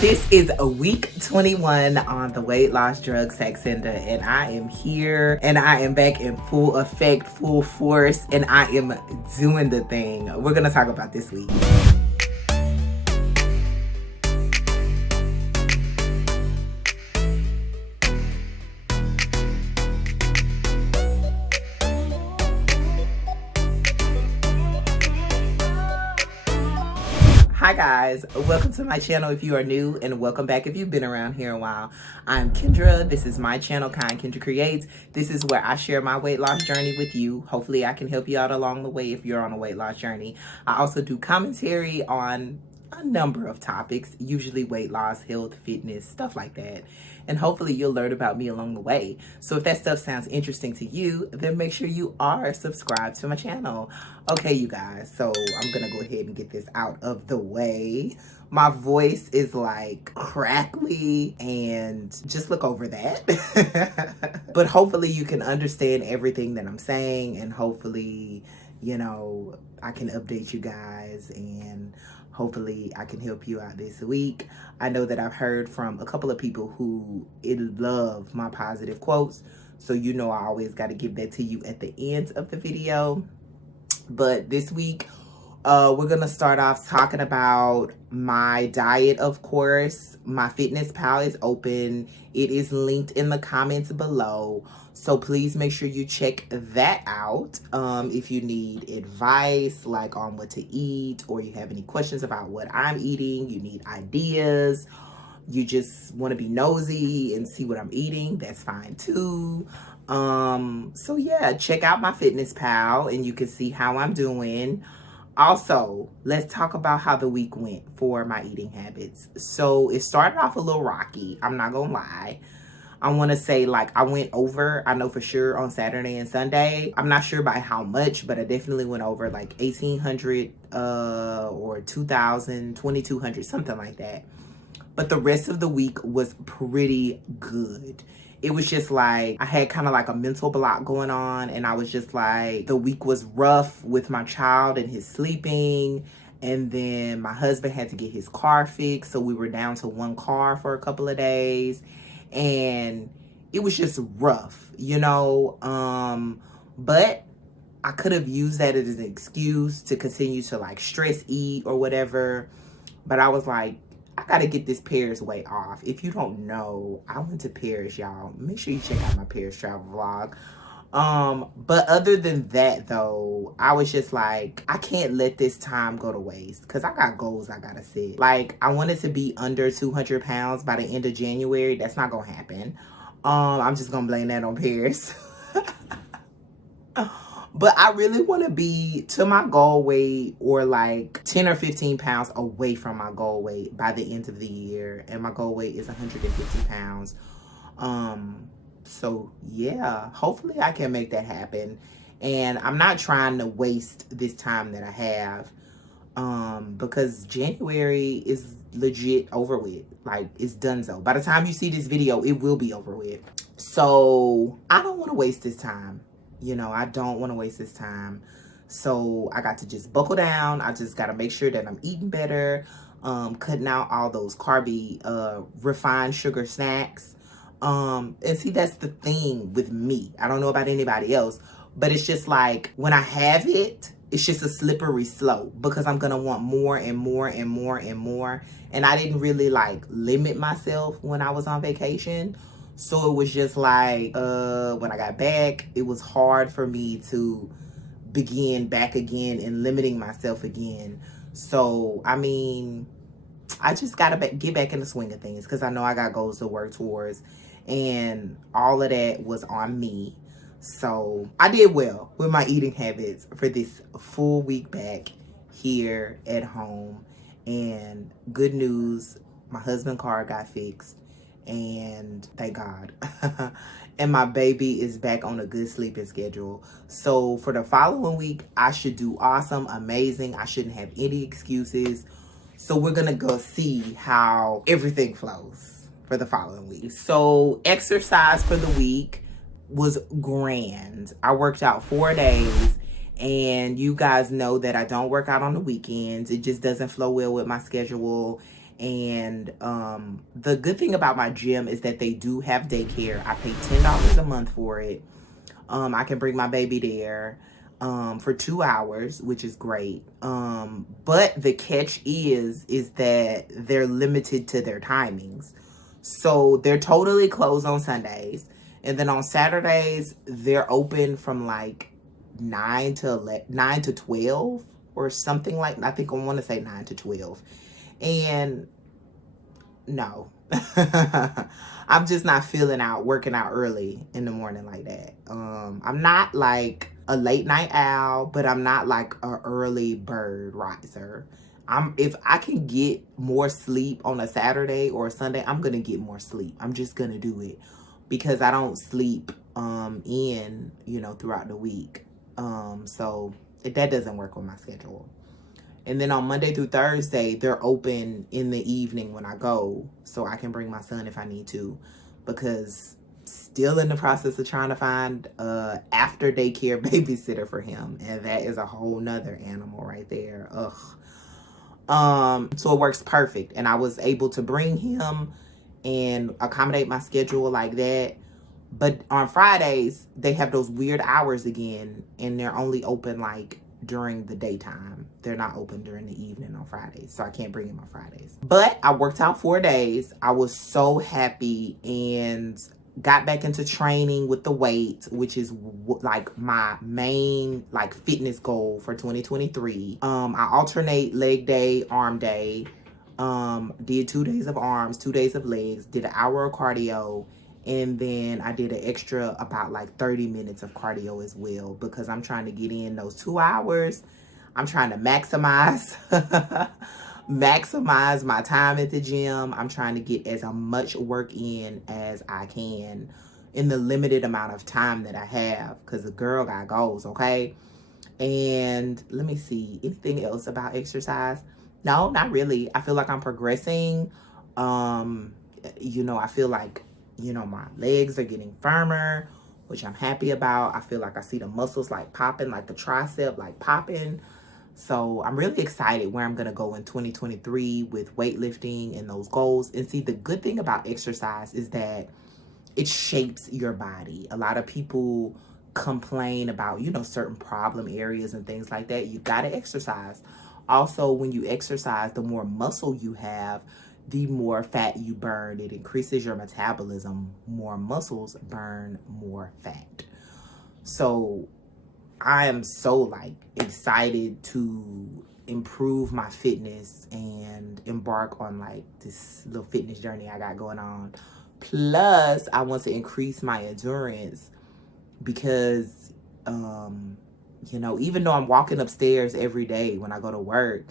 This is a week 21 on the weight loss drug Saxenda, and I am here and I am back in full effect, full force, and I am doing the thing. We're gonna talk about this week. Hi guys, welcome to my channel if you are new, and welcome back if you've been around here a while. I'm Kendra. This is my channel, Kind Kendra Creates. This is where I share my weight loss journey with you. Hopefully I can help you out along the way if you're on a weight loss journey. I also do commentary on a number of topics, usually weight loss, health, fitness, stuff like that. And hopefully you'll learn about me along the way. So if that stuff sounds interesting to you, then make sure you are subscribed to my channel. Okay, you guys, so I'm gonna go ahead and get this out of the way. My voice is like crackly, and just look over that. But hopefully you can understand everything that I'm saying, and hopefully, you know, I can update you guys, and hopefully I can help you out this week. I know that I've heard from a couple of people who love my positive quotes, so you know I always got to give that to you at the end of the video. But this week, we're going to start off talking about my diet, of course. My Fitness Pal is open. It is linked in the comments below. So please make sure you check that out. If you need advice, like on what to eat, or you have any questions about what I'm eating, you need ideas, you just want to be nosy and see what I'm eating, that's fine too. So yeah, check out my Fitness Pal and you can see how I'm doing. Also, let's talk about how the week went for my eating habits. So it started off a little rocky, I'm not gonna lie. I want to say, like, I went over, I know for sure, on Saturday and Sunday. I'm not sure by how much, but I definitely went over like 1,800 or 2,000, 2,200, something like that. But the rest of the week was pretty good. It was just like, I had kind of like a mental block going on, and I was just like, the week was rough with my child and his sleeping. And then my husband had to get his car fixed, so we were down to one car for a couple of days. And it was just rough, you know. But I could have used that as an excuse to continue to like stress eat or whatever. But I was like, I gotta get this Paris weight off. If you don't know, I went to Paris, y'all. Make sure you check out my Paris travel vlog. But other than that though, I was just like, I can't let this time go to waste, because I got goals I gotta set. Like, I wanted to be under 200 pounds by the end of January. That's not gonna happen. I'm just gonna blame that on Paris. But I really want to be to my goal weight, or like 10 or 15 pounds away from my goal weight by the end of the year. And my goal weight is 150 pounds. So yeah, hopefully I can make that happen. And I'm not trying to waste this time that I have, because January is legit over with. Like, it's donezo. By the time you see this video, it will be over with. So I don't want to waste this time. You know, I don't want to waste this time. So I got to just buckle down. I just got to make sure that I'm eating better, cutting out all those carby, refined sugar snacks. And see, that's the thing with me. I don't know about anybody else, but it's just like, when I have it, it's just a slippery slope, because I'm going to want more and more and more and more. And I didn't really like limit myself when I was on vacation. So it was just like, when I got back, it was hard for me to begin back again and limiting myself again. So, I mean, I just got to get back in the swing of things, because I know I got goals to work towards. And all of that was on me. So I did well with my eating habits for this full week back here at home. And good news, my husband's car got fixed. And thank God. And my baby is back on a good sleeping schedule. So for the following week, I should do awesome, amazing. I shouldn't have any excuses. So we're going to go see how everything flows for the following week. So exercise for the week was grand. I worked out 4 days, and you guys know that I don't work out on the weekends. It just doesn't flow well with my schedule. And the good thing about my gym is that they do have daycare. I pay $10 a month for it. I can bring my baby there for 2 hours, which is great. But the catch is that they're limited to their timings. So they're totally closed on Sundays. And then on Saturdays, they're open from like 9 to 12 or something like, I think I want to say 9 to 12. And no, I'm just not feeling working out early in the morning like that. I'm not like a late night owl, but I'm not like a early bird riser. If I can get more sleep on a Saturday or a Sunday, I'm gonna get more sleep. I'm just gonna do it because I don't sleep throughout the week. So that doesn't work with my schedule. And then on Monday through Thursday, they're open in the evening when I go, so I can bring my son if I need to, because still in the process of trying to find a after daycare babysitter for him, and that is a whole nother animal right there. So it works perfect, and I was able to bring him and accommodate my schedule like that. But on Fridays, they have those weird hours again, and they're only open like during the daytime. They're not open during the evening on Fridays, so I can't bring him on Fridays. But I worked out 4 days. I was so happy and got back into training with the weight, which is like my main like fitness goal for 2023. I alternate leg day, arm day. Did 2 days of arms, 2 days of legs, did an hour of cardio, and then I did an extra about like 30 minutes of cardio as well, because I'm trying to get in those 2 hours. I'm trying to maximize maximize my time at the gym. I'm trying to get as much work in as I can in the limited amount of time that I have, because the girl got goals, okay? And let me see, anything else about exercise? No, not really. I feel like I'm progressing. I feel like, my legs are getting firmer, which I'm happy about. I feel like I see the muscles like popping, like the tricep like popping. So I'm really excited where I'm going to go in 2023 with weightlifting and those goals. And see, the good thing about exercise is that it shapes your body. A lot of people complain about, certain problem areas and things like that. You got to exercise. Also, when you exercise, the more muscle you have, the more fat you burn. It increases your metabolism. More muscles burn more fat. So I am so excited to improve my fitness and embark on this little fitness journey I got going on. Plus, I want to increase my endurance because, even though I'm walking upstairs every day when I go to work,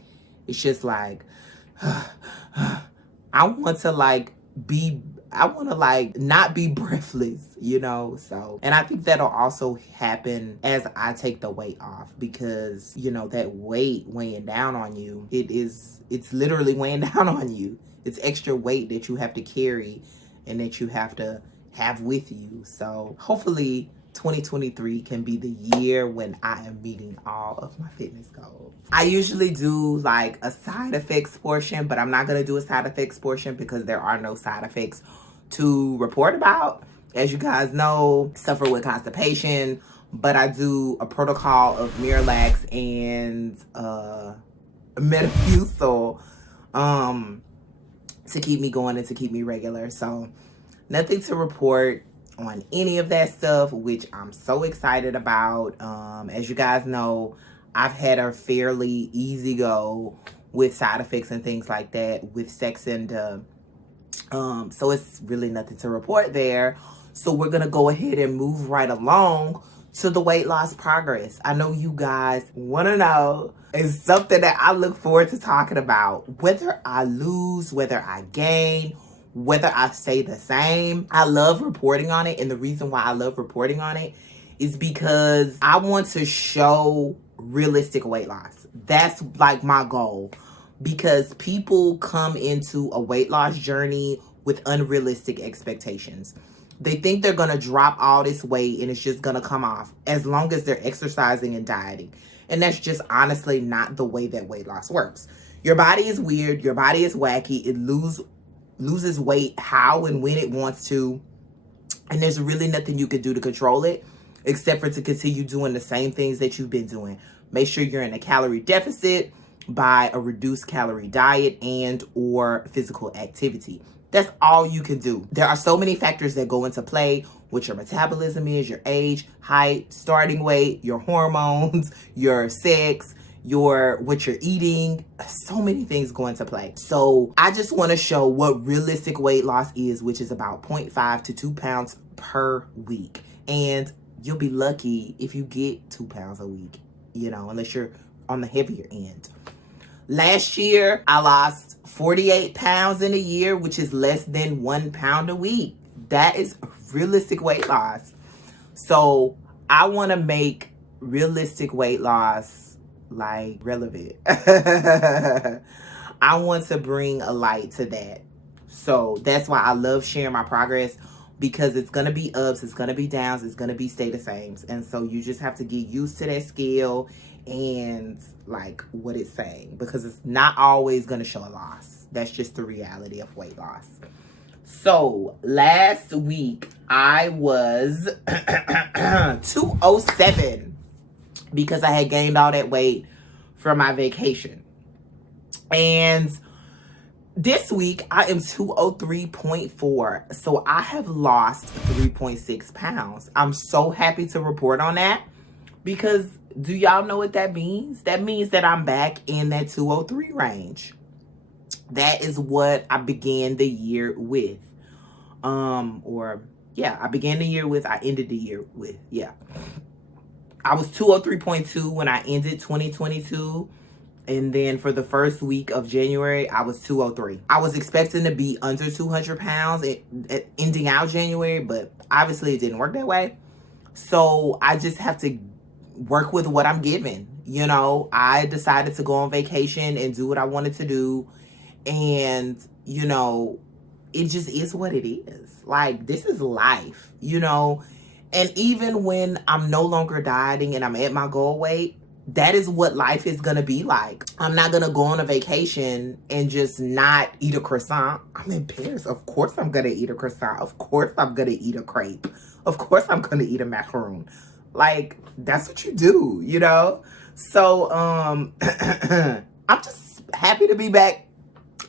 it's just I want to not be breathless, so. And I think that'll also happen as I take the weight off, because, that weight weighing down on you, it's literally weighing down on you. It's extra weight that you have to carry and that you have to have with you. So hopefully 2023 can be the year when I am meeting all of my fitness goals. I usually do a side effects portion, but I'm not going to do a side effects portion because there are no side effects to report about. As you guys know, suffer with constipation, but I do a protocol of Miralax and Metamucil to keep me going and to keep me regular. So nothing to report on any of that stuff, which I'm so excited about. As you guys know, I've had a fairly easy go with side effects and things like that with Saxenda. So it's really nothing to report there. So we're gonna go ahead and move right along to the weight loss progress. I know you guys want to know. It's something that I look forward to talking about. Whether I lose, whether I gain, whether I stay the same, I love reporting on it. And the reason why I love reporting on it is because I want to show realistic weight loss. That's my goal, because people come into a weight loss journey with unrealistic expectations. They think they're going to drop all this weight and it's just going to come off as long as they're exercising and dieting. And that's just honestly not the way that weight loss works. Your body is weird. Your body is wacky. It loses weight how and when it wants to. And there's really nothing you can do to control it except for to continue doing the same things that you've been doing. Make sure you're in a calorie deficit by a reduced calorie diet and or physical activity. That's all you can do. There are so many factors that go into play, what your metabolism is, your age, height, starting weight, your hormones, your sex, what you're eating. So many things go into play. So I just want to show what realistic weight loss is, which is about 0.5 to 2 pounds per week. And you'll be lucky if you get 2 pounds a week, unless you're on the heavier end. Last year, I lost 48 pounds in a year, which is less than 1 pound a week. That is realistic weight loss. So I want to make realistic weight loss relevant. I want to bring a light to that. So that's why I love sharing my progress, because it's going to be ups, it's going to be downs, it's going to be stay the same. And so you just have to get used to that scale and what it's saying, because it's not always going to show a loss. That's just the reality of weight loss. So last week I was 207 because I had gained all that weight from my vacation. And this week I am 203.4. So I have lost 3.6 pounds. I'm so happy to report on that, because do y'all know what that means? That means that I'm back in that 203 range. That is what I began the year with. I began the year with, I ended the year with, I was 203.2 when I ended 2022. And then for the first week of January, I was 203. I was expecting to be under 200 pounds at ending out January, but obviously it didn't work that way. So I just have to work with what I'm given. I decided to go on vacation and do what I wanted to do. And, it just is what it is. This is life, And even when I'm no longer dieting and I'm at my goal weight, that is what life is going to be like. I'm not going to go on a vacation and just not eat a croissant. I'm in Paris. Of course I'm going to eat a croissant. Of course I'm going to eat a crepe. Of course I'm going to eat a macaroon. That's what you do, So, I'm just happy to be back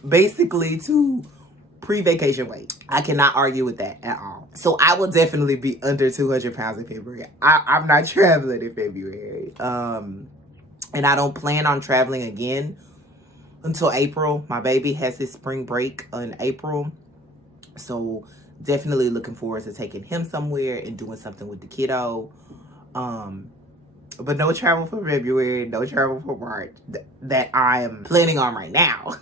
basically to pre-vacation weight. I cannot argue with that at all. So I will definitely be under 200 pounds in February. I'm not traveling in February. And I don't plan on traveling again until April. My baby has his spring break in April. So definitely looking forward to taking him somewhere and doing something with the kiddo. But no travel for February, no travel for March that I'm planning on right now.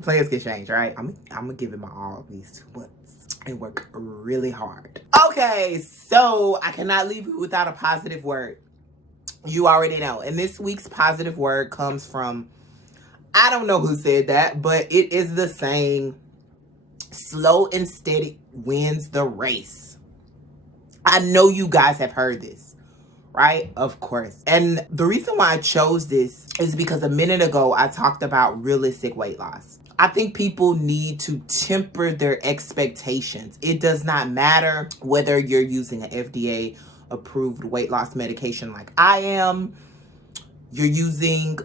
Plans can change, right? I'm gonna give it my all these 2 months and work really hard. Okay, so I cannot leave you without a positive word. You already know. And this week's positive word comes from, I don't know who said that, but it is the saying, slow and steady wins the race. I know you guys have heard this, right? Of course. And the reason why I chose this is because a minute ago, I talked about realistic weight loss. I think people need to temper their expectations. It does not matter whether you're using an FDA approved weight loss medication like I am, you're using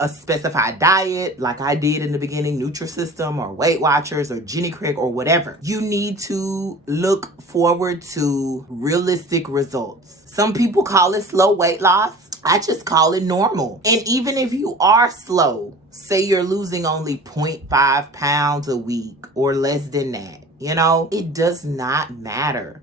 a specified diet like I did in the beginning, Nutrisystem or Weight Watchers or Jenny Craig or whatever. You need to look forward to realistic results. Some people call it slow weight loss. I just call it normal. And even if you are slow, say you're losing only 0.5 pounds a week or less than that, it does not matter.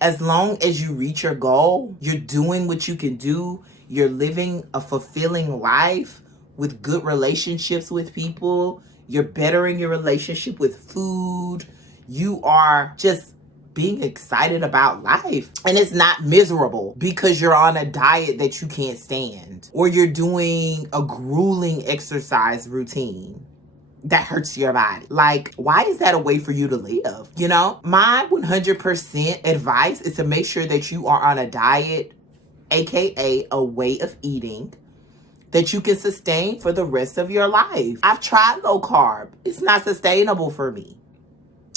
As long as you reach your goal, you're doing what you can do, you're living a fulfilling life with good relationships with people, you're bettering your relationship with food, you are just being excited about life. And it's not miserable because you're on a diet that you can't stand, or you're doing a grueling exercise routine that hurts your body. Why is that a way for you to live? My 100% advice is to make sure that you are on a diet, aka a way of eating, that you can sustain for the rest of your life. I've tried low carb. It's not sustainable for me.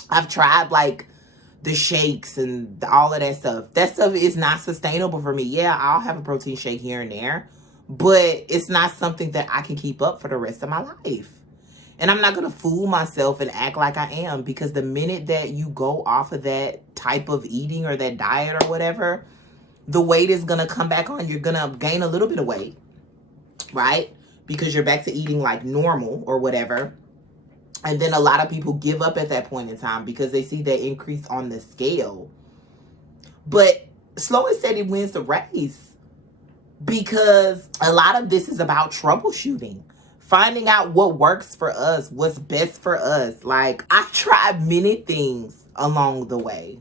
I've tried like the shakes and all of that stuff. That stuff is not sustainable for me. Yeah, I'll have a protein shake here and there, but it's not something that I can keep up for the rest of my life. And I'm not going to fool myself and act like I am, because the minute that you go off of that type of eating or that diet or whatever, the weight is going to come back on. You're going to gain a little bit of weight, right? Because you're back to eating like normal or whatever. And then a lot of people give up at that point in time because they see that increase on the scale. But slow and steady wins the race, because a lot of this is about troubleshooting. Finding out what works for us, what's best for us. Like, I tried many things along the way.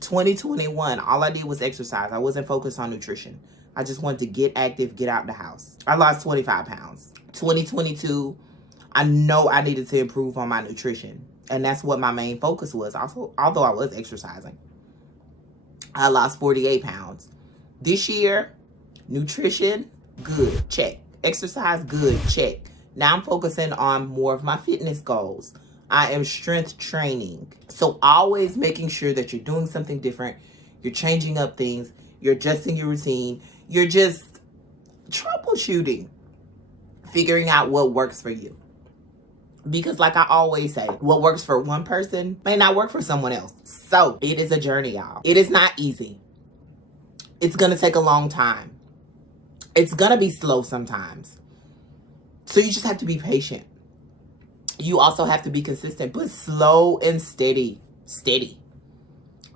2021, all I did was exercise. I wasn't focused on nutrition. I just wanted to get active, get out the house. I lost 25 pounds. 2022, I know I needed to improve on my nutrition. And that's what my main focus was. Also, although I was exercising, I lost 48 pounds. This year, nutrition, good, check. Exercise, good, check. Now I'm focusing on more of my fitness goals. I am strength training. So always making sure that you're doing something different. You're changing up things. You're adjusting your routine. You're just troubleshooting. Figuring out what works for you. Because like I always say, what works for one person may not work for someone else. So it is a journey, y'all. It is not easy. It's going to take a long time. It's going to be slow sometimes. So you just have to be patient. You also have to be consistent, but slow and steady. Steady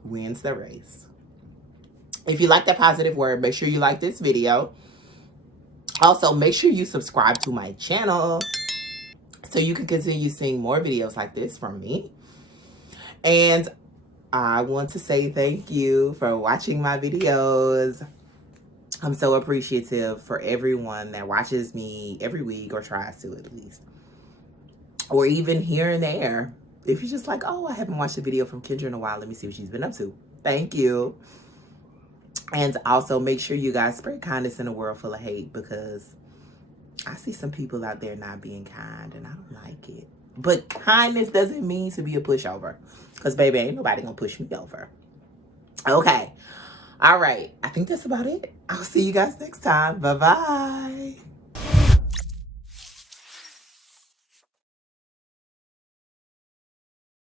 wins the race. If you like that positive word, make sure you like this video. Also, make sure you subscribe to my channel so you can continue seeing more videos like this from me. And I want to say thank you for watching my videos. I'm so appreciative for everyone that watches me every week, or tries to at least. Or even here and there. If you're just like, oh, I haven't watched a video from Kendra in a while. Let me see what she's been up to. Thank you. And also make sure you guys spread kindness in a world full of hate, because I see some people out there not being kind and I don't like it. But kindness doesn't mean to be a pushover, because baby, ain't nobody gonna push me over. Okay. All right. I think that's about it. I'll see you guys next time. Bye-bye.